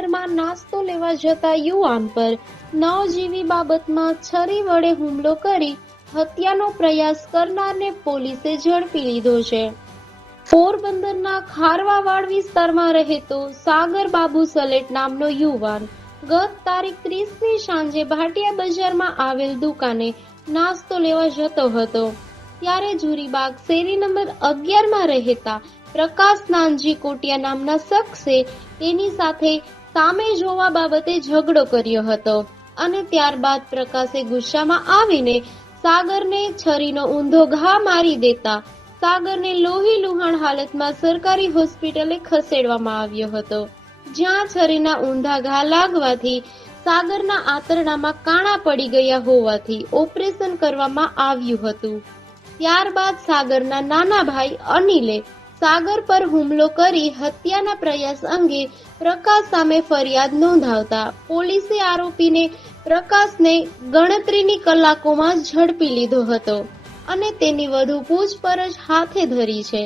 પોરબંદરમાં નાસ્તો લેવા જતા યુવાન પર નવજીવી બાબતમાં છરી વડે હુમલો કરી હત્યાનો પ્રયાસ કરનારને પોલીસે ઝડપી લીધો છે. પોરબંદરના ખારવાવાડ વિસ્તારમાં રહેતો સાગર બાબુ સલેટ નામનો યુવાન ગત તારીખ ત્રીસની સાંજે ભાટિયા બજારમાં આવેલ દુકાને નાસ્તો લેવા જતો હતો. ત્યારે જુરીબાગ શેરી નંબર અગિયારમાં રહેતા પ્રકાશ નાનજી કોટિયા નામના શખ્સે તેની સાથે સામે જોવા બાબતે ઝઘડો કર્યો હતો અને ત્યારબાદ પ્રકાશે ગુસ્સામાં આવીને સાગરને છરીનો ઊંધો ઘા મારી દેતા સાગરને લોહી લુહાણ હાલતમાં સરકારી હોસ્પિટલે ખસેડવામાં આવ્યો હતો. જ્યાં છરીના ઊંધા ઘા લાગવાથી સાગરના આંતરડામાં કાણા પડી ગયા હોવાથી ઓપરેશન કરવામાં આવ્યું હતું. ત્યારબાદ સાગરના નાના ભાઈ અનિલે સાગર પર હુમલો કરી હત્યાના પ્રયાસ અંગે પ્રકાશ સામે ફરિયાદ નોંધાવતા પોલીસે આરોપીને પ્રકાશને ગણતરીની કલાકોમાં ઝડપી લીધો હતો અને તેની વધુ પૂછપરછ હાથે ધરી છે.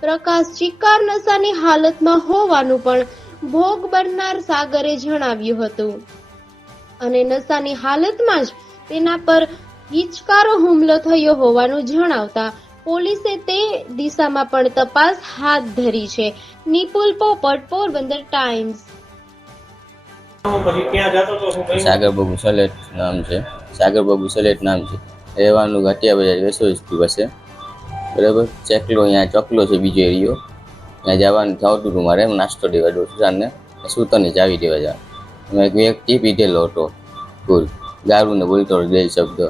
પ્રકાશ ચિકાર નશાની હાલતમાં હોવાનું પણ ભોગ બનનાર સાગરે જણાવ્યું હતું. અને નશાની હાલતમાં જ તેના પર હિચકારો હુમલો થયો હોવાનું જણાવતા પોલીસે તે દિશામાં પણ તપાસ હાથ ધરી છે. નિપુલ પોપટ, પોરબંદર ટાઈમ્સ? સાગર બાબુ સલેટ નામ છે. સાગર બાબુ સલેટ નામ છે. રહેવાનું ઘાટિયા બજાર વેસો સ્કૂલ પાસે. બરાબર? ચેકલો અહીંયા, ચોકલો છે બીજો એરિયો. ત્યાં જવાનું થતું હતું મારે નાસ્તો દેવા દો સુશાંતને સૂતરને ચાવી દેવા જાવ મેં એક વ્યક્તિ પીધેલો હતો. ફૂલ દારૂ ને બોલતો હતો શબ્દ.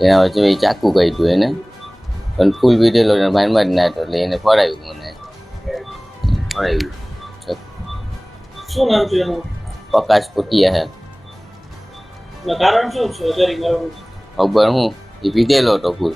એના વચ્ચે ચાકુ કાઢ્યું એને. પણ ફૂલ પીધેલો ને ભાનમાં જ ના હતો એટલે એને ફરાયું મને. ફરાયું. શું નામ છે એનું? પ્રકાશ કોટિયા હે. કારણ શું છે? ખબર હું? એ પીધેલો હતો ફૂલ